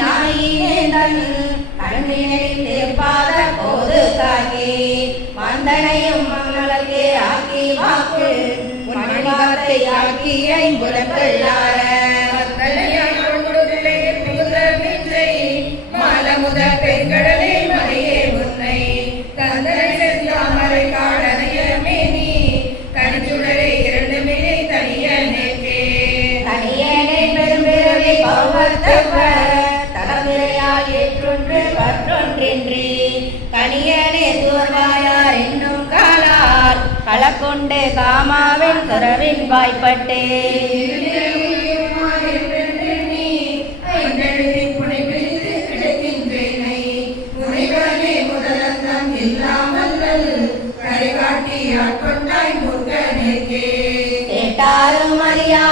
நாயினேந்தன் கண்ணினில் திருப்பாத போது காக்கி மந்தனையும் மங்களத்தை ஆக்கி வாக்கு மணிவார்த்தை ஆக்கி ஐம்புலங்கள்ளார பெண்கடலே மலையே உன்னை கந்தனை செந்தாமரை காடனைய மேனி கனிச்சுடரே இரண்டு மிலை தனிய நேக்கே தனியேனே பெரும்பிறவி பௌவத்தவ தடவிரையால் ஏற்றொன்று பற்றொன்றின்றி கனியனே தூர்வாயார் என்னும் காலார் களக்கொண்டு காமாவின் துறவின் வாய்ப்பட்டே. கேட்டாரும் அறியாதாம் கேடொன்றில்லான்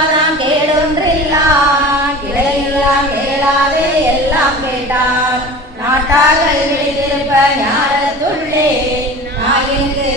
நாட்டார்கள் விழித்திருப்ப ஞானத்துள்ளே நாயிற்கு